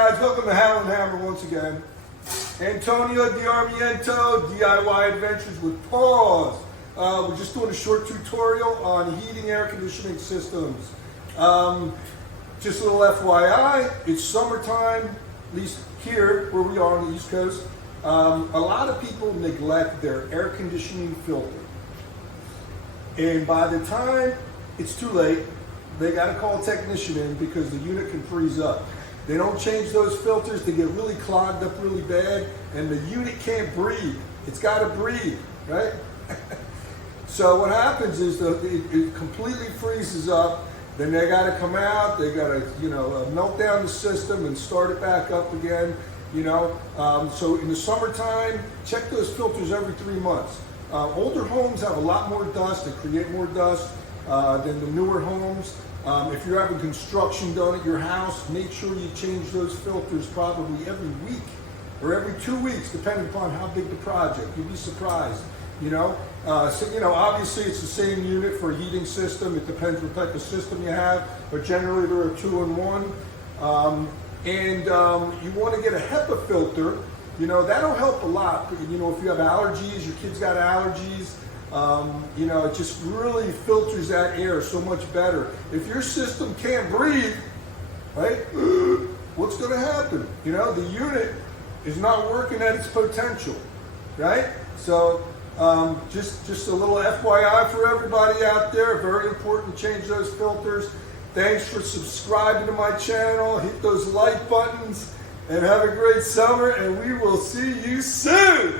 guys, welcome to Hal and Hammer once again. Antonio D'Armiento, DIY Adventures with Paws. We're just doing a short tutorial on heating air conditioning systems. Just a little FYI, it's summertime, at least here where we are on the East Coast. A lot of people neglect their air conditioning filter. And by the time it's too late, they got to call a technician in because the unit can freeze up. They don't change those filters, they get really clogged up really bad, and the unit can't breathe. It's got to breathe, right? So what happens is it completely freezes up. Then they got to come out. They got to melt down the system and start it back up again. So in the summertime, check those filters every 3 months. Older homes have a lot more dust. They create more dust than the newer homes. If you're having construction done at your house, make sure you change those filters probably every week or every 2 weeks, depending upon how big the project. You'd be surprised. Obviously it's the same unit for a heating system. It depends what type of system you have, but generally they're a 2-in-1. You want to get a HEPA filter. That'll help a lot. If you have allergies, your kid's got allergies, it just really filters that air so much better. If your system can't breathe, right, what's going to happen? The unit is not working at its potential, right? So just a little FYI for everybody out there. Very important, change those filters. Thanks for subscribing to my channel. Hit those like buttons and have a great summer, and we will see you soon.